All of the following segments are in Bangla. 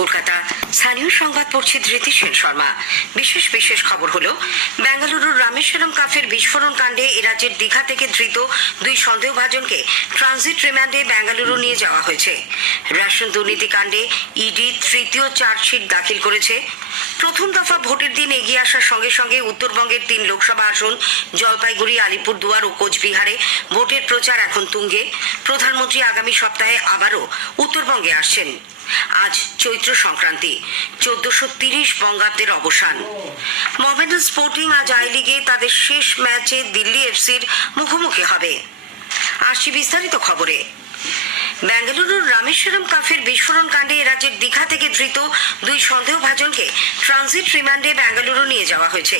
কলকাতা। স্থানীয় সংবাদ পড়ছি ধৃতি সেন শর্মা। বিশেষ খবর হলো, বেঙ্গালুরুর রামেশ্বরম কাফের বিস্ফোরণ কাণ্ডে রাজ্যের দীঘা থেকে ধৃত দুই সন্দেহভাজনকে ট্রানজিট রিমান্ডে বেঙ্গালুরু নিয়ে যাওয়া হয়েছে। রেশন দুর্নীতি কাণ্ডে ইডি তৃতীয় চার্জশিট দাখিল করেছে। প্রথম দফা ভোটের দিন এগিয়ে আসার সঙ্গে সঙ্গে উত্তরবঙ্গের 3 লোকসভা আসন জলপাইগুড়ি, আলিপুরদুয়ার ও কোচবিহারে ভোটের প্রচার এখন তুঙ্গে। প্রধানমন্ত্রী আগামী সপ্তাহে আবারও উত্তরবঙ্গে আসছেন। আজ চৈত্র সংক্রান্তি, 1430 বঙ্গাব্দের অবসান। মোহামেডান স্পোর্টিং আজ আই লিগে তাদের শেষ ম্যাচে দিল্লি এফসির মুখোমুখি হবে। আসছি বিস্তারিত খবরে। বেঙ্গালুরুর রামেশ্বরম কাফের বিস্ফোরণ কাণ্ডে রাজ্যের দীঘা থেকে ধৃত দুই সন্দেহভাজনকে ট্রানজিট রিমান্ডে বেঙ্গালুরু নিয়ে যাওয়া হয়েছে।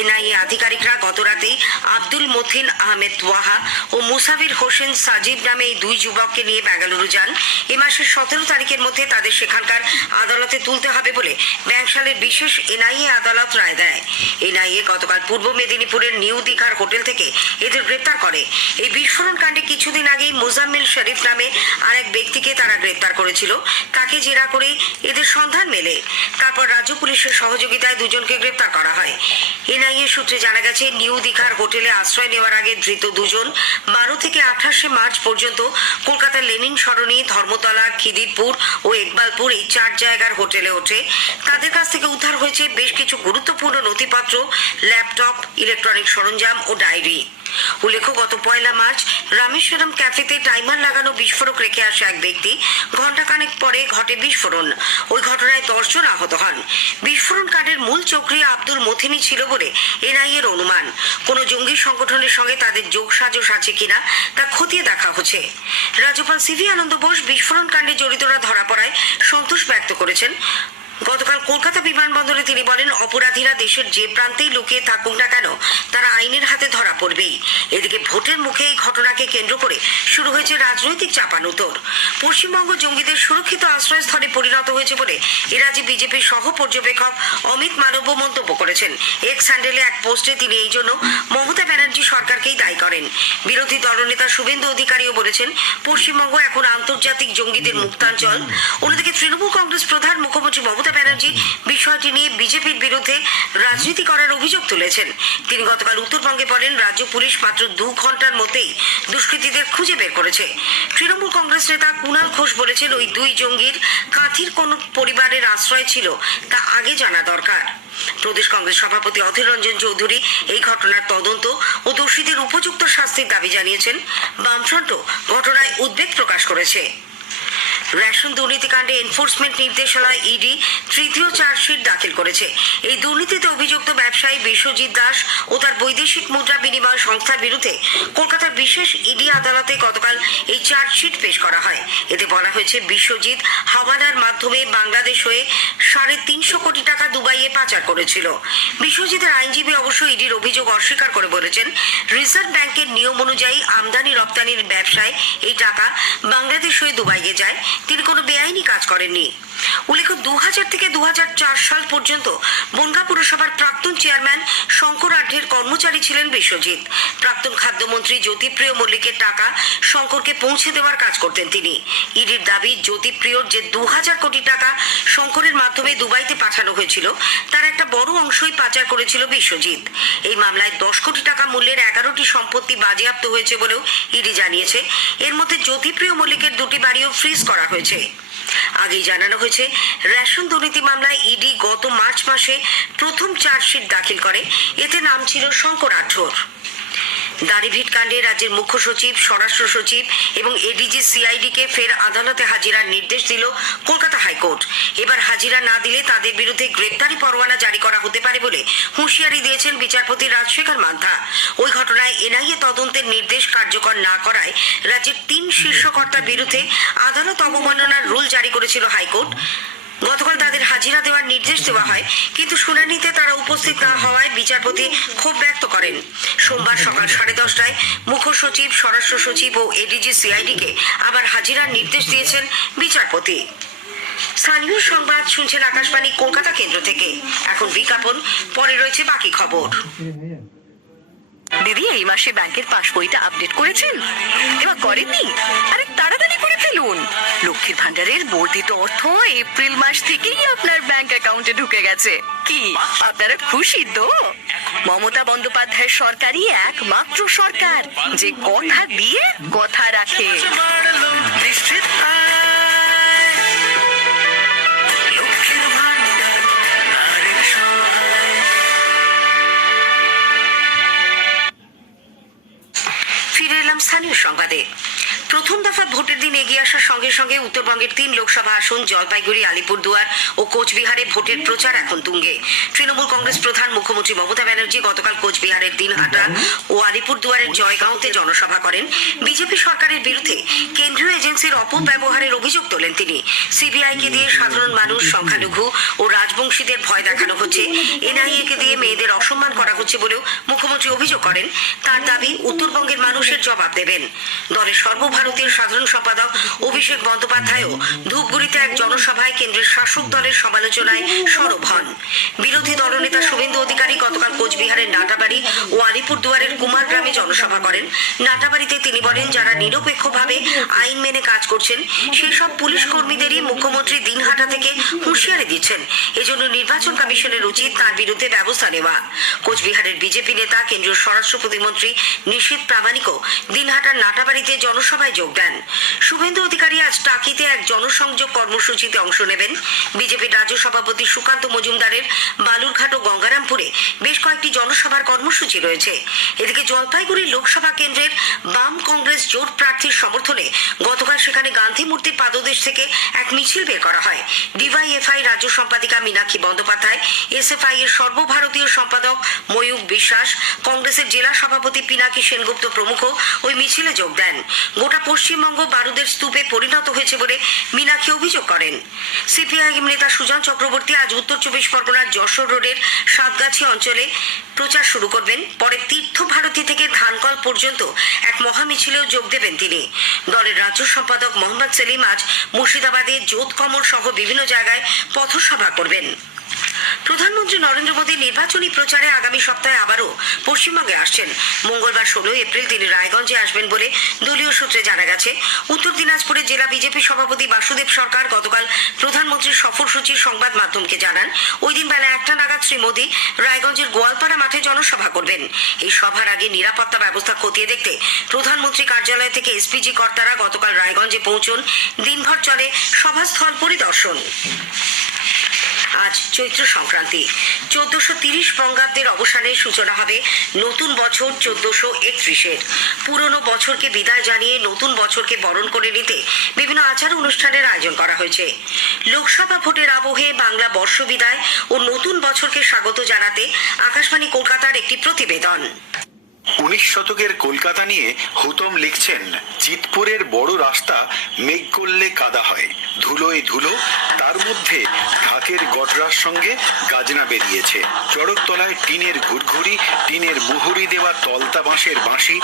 এনআইএ আধিকারিকরা গতরাতেই আব্দুল মথিন আহমেদ ওয়াহা ও মুসাফির হোসেন সাজিব নামে এই দুই যুবককে নিয়ে বেঙ্গালুরু যান। এ মাসের 17 তারিখের মধ্যে তাদের সেখানকার আদালতে তুলতে হবে বলে ব্যাংশালের বিশেষ এনআইএ আদালত রায় দেয়। এনআইএ গতকাল পূর্ব মেদিনীপুরের নিউ দীঘার হোটেল থেকে এদের গ্রেপ্তার করে। এই বিস্ফোরণ কাণ্ডে কিছুদিন আগেই মুজাম্মিল শরীফ নামে আর এক ব্যক্তিকে তারা গ্রেপ্তার করেছিল। তাকে জেরা করে এদের সন্ধান মেলে। তারপর রাজ্য পুলিশের সহযোগিতায় দুজনকে গ্রেপ্তার করা হয়। এনআইএ সূত্রে জানা গেছে, নিউ দীঘার হোটেলে আশ্রয় নেওয়ার আগে ধৃত দুজন 12 থেকে 28 মার্চ পর্যন্ত কলকাতার লেনিন সরণি, ধর্মতলা, খিদিরপুর ও ইকবালপুর এই 4 জায়গার হোটেলে ওঠে। তাদের কাছ থেকে উদ্ধার হয়েছে বেশ কিছু গুরুত্বপূর্ণ নথিপত্র, ল্যাপটপ, ইলেকট্রনিক সরঞ্জাম ও ডায়েরি। উল্লেখ্য, গত 1 মার্চ রামেশ্বরম ক্যাফেতে টাইমার লাগানো বিস্ফোরক রেখে আসে এক ব্যক্তি। ঘণ্টাখানেক পরে ঘটে বিস্ফোরণ। ওই ঘটনায় 10 জন আহত হন। বিস্ফোরণ কাণ্ডের মূল চক্রী আব্দুল মথিনি ছিল বলে এনআইএর অনুমান। কোন জঙ্গি সংগঠনের সঙ্গে তাদের যোগসাজশ আছে কিনা তা খতিয়ে দেখা হচ্ছে। রাজ্যপাল সিভি আনন্দ বোস বিস্ফোরণ কাণ্ডে জড়িতরা ধরা পড়ায় সন্তোষ ব্যক্ত করেছেন। গতকাল কলকাতা বিমানবন্দরে তিনি বলেন, অপরাধীরা দেশের যে প্রান্তেই লুকিয়ে থাকুক না কেন, তারা আইনের হাতে ধরা পড়বেই। এদিকে ভোটের মুখে এই ঘটনাকে কেন্দ্র করে শুরু হয়েছে রাজনৈতিক চাপানুতর। পশ্চিমবঙ্গ জঙ্গিদের সুরক্ষিত আশ্রয়স্থলে পরিণত হয়েছে বলে এ রাজ্যে বিজেপির সহ পর্যবেক্ষক অমিত মালব্য মন্তব্য করেছেন। এক্স হ্যান্ডেলে এক পোস্টে তিনি এই জন্য মমতা ব্যানার্জি সরকারকেই দায়ী করেন। বিরোধী দলনেতা শুভেন্দু অধিকারীও বলেছেন, পশ্চিমবঙ্গ এখন আন্তর্জাতিক জঙ্গিদের মুক্তাঞ্চল। অন্যদিকে তৃণমূল কংগ্রেস প্রধান মুখ্যমন্ত্রী মমতা ব্যানার্জি বিষয়টি নিয়ে বিজেপির বিরুদ্ধে রাজনীতি করার অভিযোগ তুলেছেন। তিনি গতকাল উত্তরবঙ্গে বলেন, রাজ্য পুলিশ মাত্র 2 ঘন্টার মধ্যেই দুষ্কৃতীদের খুঁজে বের করেছে। তৃণমূল কংগ্রেস নেতা কুণাল ঘোষ বলেছেন, ওই 2 জঙ্গির কাঁথির কোন পরিবারের আশ্রয় ছিল তা আগে জানা দরকার। প্রদেশ কংগ্রেস সভাপতি অধীর রঞ্জন চৌধুরী এই ঘটনার তদন্ত ও দোষীদের উপযুক্ত শাস্তির দাবি জানিয়েছেন। বামফ্রন্টও ঘটনায় উদ্বেগ প্রকাশ করেছে। রেশন দুর্নীতিকাণ্ডে এনফোর্সমেন্ট নির্দেশালয় ইডি তৃতীয় চার্জশিট দাখিল করেছে। এই দুর্নীতিতে অভিযুক্ত ব্যবসায়ী বিশ্বজিৎ দাস ও তার বৈদেশিক মুদ্রা বিনিময় সংস্থার বিরুদ্ধে কলকাতার বিশেষ ইডি আদালতে গতকাল এই চার্জশিট পেশ করা হয়। এতে বলা হয়েছে, বিশ্বজিৎ হাওয়ালার মাধ্যমে বাংলাদেশ হয়ে 350 কোটি টাকা দুবাইয়ে পাচার করেছিল। বিশ্বজিতের আইনজীবী অবশ্য ইডির অভিযোগ অস্বীকার করে বলেছেন, রিজার্ভ ব্যাংকের নিয়ম অনুযায়ী আমদানি রপ্তানির ব্যবসায় এই টাকা বাংলাদেশ হয়ে দুবাইয়ে যায়। তিনি কোনো বেআইনি কাজ করেননি। উল্লেখ্য, 2000 থেকে 2004 সাল পর্যন্ত বনগাঁ পুরসভার প্রাক্তন চেয়ারম্যান শঙ্কর আঢ্যের কর্মচারী ছিলেন বিশ্বজিৎ। প্রাক্তন খাদ্যমন্ত্রী জ্যোতিপ্রিয় মল্লিকের টাকা শঙ্করকে পৌঁছে দেওয়ার কাজ করতেন তিনি। ইডির দাবি, জ্যোতিপ্রিয়র যে 2000 কোটি টাকা শঙ্করের মাধ্যমে দুবাইতে পাঠানো হয়েছিল, তার একটা বড় অংশই পাচার করেছিল বিশ্বজিৎ। এই মামলায় 10 কোটি টাকা মূল্যের 11টি সম্পত্তি বাজেয়াপ্ত হয়েছে বলেও ইডি জানিয়েছে। এর মধ্যে জ্যোতিপ্রিয় মল্লিকের 2টি বাড়িও ফ্রিজ করা হয়েছে। আগেই জানানো হয়েছে, রেশন দুর্নীতি মামলায় ইডি গত মার্চ মাসে প্রথম চার্জশিট দাখিল করে। এতে নাম ছিল শঙ্কর আঢ্যর। দাড়িভিট কাণ্ডে রাজ্যের মুখ্য সচিব, স্বরাষ্ট্র সচিব এবং এডিজি সিআইডিকে ফের আদালতে হাজিরার নির্দেশ দিল কলকাতা হাইকোর্ট। এবার হাজিরা না দিলে তাদের বিরুদ্ধে গ্রেপ্তারি পরোয়ানা জারি করা হতে পারে বলে হুঁশিয়ারি দিয়েছেন বিচারপতি রাজশেখর মান্থা। ওই ঘটনায় এনআইএ তদন্তের নির্দেশ কার্যকর না করায় রাজ্যের 3 শীর্ষকর্তার বিরুদ্ধে আদালত অবমাননার রুল জারি করেছিল হাইকোর্ট। গতকাল তাদের হাজিরা দেওয়ার নির্দেশ দেওয়া হয়, কিন্তু শুনানিতে তারা উপস্থিত না হওয়ায় বিচারপতি ক্ষোভ ব্যক্ত করেন। সোমবার সকাল 10:30টায় মুখ্য সচিব, স্বরাষ্ট্র সচিব ও এডিজি সিআইডিকে আবার হাজিরার নির্দেশ দিয়েছেন বিচারপতি। স্থানীয় সংবাদ শুনছেন আকাশবাণী কলকাতা কেন্দ্র থেকে। এখন বিজ্ঞাপন, পরে রয়েছে বাকি খবর। দিদি, এই মাসে ব্যাংকের পাস বইটা আপডেট করেছেন? এবার করেননি? আরে তাড়াতাড়ি করে ফেলুন। লক্ষ্মীর ভান্ডারের বর্ধিত অর্থ এপ্রিল মাস থেকেই আপনার ব্যাংক অ্যাকাউন্টে ঢুকে গেছে। কি আপনারা খুশি তো? মমতা বন্দ্যোপাধ্যায়ের সরকারই একমাত্র সরকার যে কথা দিয়ে কথা রাখে। ফিরে এলাম স্থানীয় সংবাদে। প্রথম দফা ভোটের দিন এগিয়ে আসার সঙ্গে সঙ্গে উত্তরবঙ্গের 3 লোকসভা আসন জলপাইগুড়ি, আলিপুরদুয়ার ও কোচবিহারে ভোটের প্রচার এখন তুঙ্গে। তৃণমূল কংগ্রেস প্রধান মুখ্যমন্ত্রী মমতা ব্যানার্জি গতকাল কোচবিহারের দিনহাটা ও আলিপুরদুয়ারের জয়গাঁওতে জনসভা করেন। বিজেপি সরকারের বিরুদ্ধে কেন্দ্রীয় এজেন্সির অপব্যবহারের অভিযোগ তোলেন তিনি। সিবিআইকে দিয়ে সাধারণ মানুষ, সংখ্যালঘু ও রাজবংশীদের ভয় দেখানো হচ্ছে, এনআইএ-কে দিয়ে মেয়েদের অসম্মান করা হচ্ছে বলেও মুখ্যমন্ত্রী অভিযোগ করেন। তার দাবি, উত্তরবঙ্গের মানুষের জবাব দেবেন। দলের সর্বভারতীয় সাধারণ সম্পাদক অভিষেক বন্দ্যোপাধ্যায়ও ধূপগুড়িতে এক জনসভায় কেন্দ্রের শাসক দলের সমালোচনায় সরব হন। বিরোধী দলনেতা শুভেন্দু অধিকারী গতকাল কোচবিহারের নাটাবাড়ি ও আলিপুরদুয়ারের কুমার গ্রামে জনসভা করেন। নাটাবাড়িতে তিনি বলেন, যারা নিরপেক্ষভাবে আইন মেনে কাজ করছেন সেই সব পুলিশ কর্মীদেরই মুখ্যমন্ত্রী দিনহাটা থেকে হুঁশিয়ারি দিচ্ছেন। এজন্য নির্বাচন কমিশনের উচিত তার বিরুদ্ধে ব্যবস্থা নেওয়া। কোচবিহারের বিজেপি নেতা কেন্দ্রীয় স্বরাষ্ট্র প্রতিমন্ত্রী নিশীথ প্রামাণিকও দিনহাটার নাটাবাড়িতে জনসভায় যোগ দেন। শুভেন্দু অধিকারী আজ টাকিতে এক জনসংযোগ কর্মসূচিতে অংশ নেবেন। বিজেপির রাজ্য সভাপতি সুকান্ত মজুমদারের বালুরঘাট ও গঙ্গারামপুরে বেশ কয়েকটি জনসভার কর্মসূচি রয়েছে। এদিকে জলপাইগুড়ি লোকসভা কেন্দ্রের বাম কংগ্রেস জোট প্রার্থীর সমর্থনে গতকাল সেখানে গান্ধী মূর্তির পাদদেশ থেকে এক মিছিল বের করা হয়। ডিওয়াইএফআই রাজ্য সম্পাদিকা মীনাক্ষী বন্দ্যোপাধ্যায়, এসএফআই এর সর্বভারতীয় সম্পাদক ময়ূক বিশ্বাস, কংগ্রেসের জেলা সভাপতি পিনাকি সেনগুপ্ত প্রমুখ ওই মিছিলে যোগ দেন। গোটা পশ্চিমবঙ্গ বারুদের স্তূপে পরিণত হয়েছে বলে মীনাক্ষী অভিযোগ করেন। সিপিআইএম নেতা সুজন চক্রবর্তী আজ উত্তর 24 পরগনার যশোর রোডের সাতগাছি অঞ্চলে প্রচার শুরু করবেন। পরে তীর্থভারতী থেকে ধানকল পর্যন্ত এক মহামিছিলেও যোগ দেবেন তিনি। দলের রাজ্য সম্পাদক মোহাম্মদ সেলিম আজ মুর্শিদাবাদে জোতকমল সহ বিভিন্ন জায়গায় পথসভা করবেন। প্রধানমন্ত্রী নরেন্দ্র মোদী নির্বাচনী প্রচারে আগামী সপ্তাহে আবারও পশ্চিমবঙ্গে আসছেন। মঙ্গলবার 16 এপ্রিল তিনি রায়গঞ্জে আসবেন বলে দলীয় সূত্রে জানা গেছে। উত্তর দিনাজপুরের জেলা বিজেপি সভাপতি বাসুদেব সরকার গতকাল প্রধানমন্ত্রীর সফরসূচি সংবাদ মাধ্যমকে জানান। ওই দিন বেলা 1টা নাগাদ শ্রী মোদী রায়গঞ্জের গোয়ালপাড়া মাঠে জনসভা করবেন। এই সভার আগে নিরাপত্তা ব্যবস্থা খতিয়ে দেখতে প্রধানমন্ত্রী কার্যালয় থেকে এসপিজি কর্তারা গতকাল রায়গঞ্জে পৌঁছন। দিনভর চলে সভাস্থল পরিদর্শন। আজ চৈত্র সংক্রান্তি। 1430 বঙ্গাব্দের অবসানে সূচনা হবে নতুন বছর 1431-এর। পুরনো বছরকে বিদায় জানিয়ে নতুন বছরকে বরণ করে নিতে বিভিন্ন আচার অনুষ্ঠানের আয়োজন করা হয়েছে। লোকসভা ভোটের আবহে বাংলা বর্ষ বিদায় ও নতুন বছরকে স্বাগত জানাতে আকাশবাণী কলকাতার একটি প্রতিবেদন। 19 শতকের কলকাতা নিয়ে হুতম লিখছেন, চিতপুরের বড় রাস্তা মেঘ করলে কাদা হয়, ধুলোয় ধুলো, তার মধ্যে ঢাকের গডরার সঙ্গে গাজনা বেরিয়েছে। চড়কতলায় টিনের ঘুরঘুরি, টিনের মুহুরি দেওয়া তলতা বাঁশের বাঁশি,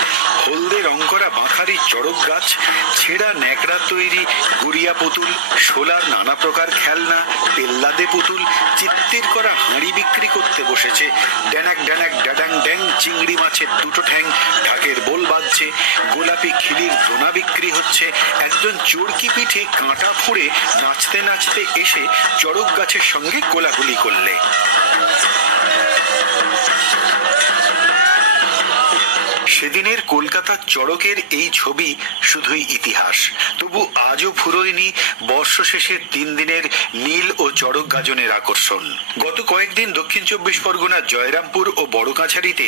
হলদে রং করা বাঁখারি চড়ক গাছ, ছেঁড়া ন্যাকড়া তৈরি গুড়িয়া পুতুল, শোলার নানা প্রকার খেলনা, পেল্লাদে পুতুল, চিত্তির করা হাঁড়ি বিক্রি করতে বসেছে। ড্যানাক ড্যানাক ড্যাডাং ড্যাং চিংড়ি মাছের দুটো ঠ্যাং, ঢাকের বোল বাজছে, গোলাপি খিলির দোনা বিক্রি হচ্ছে। একজন চরকি পিঠে কাঁটা ফুঁড়ে নাচতে নাচতে এসে চড়ক গাছের সঙ্গে কোলাকুলি করলে। সেদিনের কলকাতার চড়কের এই ছবি শুধুই ইতিহাস। তবু আজও ফুরোয়নি বর্ষ শেষের 3 দিনের নীল ও চড়ক গাজনের আকর্ষণ। গত কয়েকদিন দক্ষিণ 24 পরগনার জয়রামপুর ও বড়কাছাড়িতে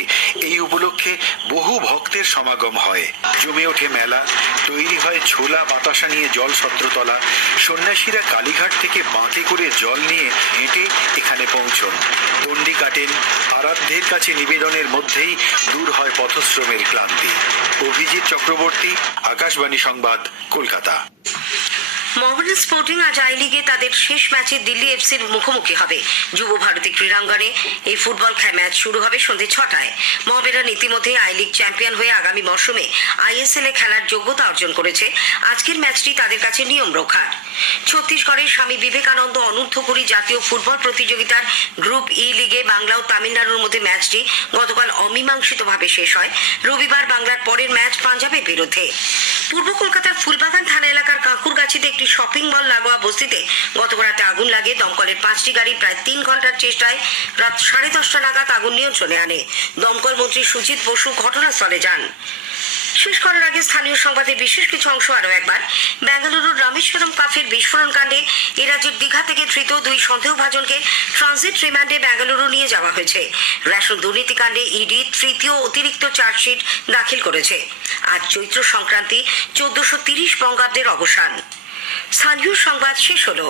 এই উপলক্ষে বহু ভক্তের সমাগম হয়। জমে ওঠে মেলা, তৈরি হয় ছোলা বাতাসা নিয়ে জল ছত্রতলা। সন্ন্যাসীরা কালীঘাট থেকে বাঁকে করে জল নিয়ে হেঁটে এখানে পৌঁছন, দণ্ডি কাটেন। আরাধ্যের কাছে নিবেদনের মধ্যেই দূর হয় পথশ্রমের ক্লান্তি। অভিজিৎ চক্রবর্তী, আকাশবাণী সংবাদ, কলকাতা। মোহামেডান স্পোর্টিং আজ আই লিগে তাদের শেষ ম্যাচে দিল্লি এফসির মুখোমুখি হবে। যুব ভারতী ক্রীড়াঙ্গনে এই ফুটবল ম্যাচ শুরু হবে সন্ধ্যে 6টায়। মোহামেডান ইতিমধ্যে আই লিগ চ্যাম্পিয়ন হয়ে আগামী মরশুমে আইএসএল এ খেলার যোগ্যতা অর্জন করেছে। আজকের ম্যাচটি তাদের কাছে নিয়ম রক্ষার। ছত্তিশগড়ের স্বামী বিবেকানন্দ অনূর্ধ্ব-20 জাতীয় ফুটবল প্রতিযোগিতার গ্রুপ ই লিগে বাংলা ও তামিলনাড়ুর মধ্যে ম্যাচটি গতকাল অমীমাংসিতভাবে শেষ হয়। রবিবার বাংলার পরের ম্যাচ পাঞ্জাবের বিরুদ্ধে। পূর্ব কলকাতার ফুলবাগান থানা এলাকার কাঁকুরগাছিতে একটি শখ শপিং মল লাগোয়া বস্তিতে গতকাল রাতে আগুন লাগে। দমকলের 5টি গাড়ি প্রায় 3 ঘন্টার চেষ্টায় রাত 10:30 নাগাদ আগুন নিয়ন্ত্রণে আনে। দমকল মন্ত্রী সুজিত বসু ঘটনাস্থলে যান। শেষ করার আগে স্থানীয় সংবাদে বিশেষ কিছু অংশ আরও একবার। বেঙ্গালুরুর রামেশ্বরম কাফের বিস্ফোরণ কাণ্ডে এ রাজ্যের দীঘা থেকে ধৃত 2 সন্দেহভাজনকে ট্রানজিট রিমান্ডে বেঙ্গালুরু নিয়ে যাওয়া হয়েছে। রেশন দুর্নীতি কাণ্ডে ইডি 3য় অতিরিক্ত চার্জশিট দাখিল করেছে। আজ চৈত্র সংক্রান্তি 1430 বঙ্গাব্দের অবসান। স্থানীয় সংবাদ শেষ হলো।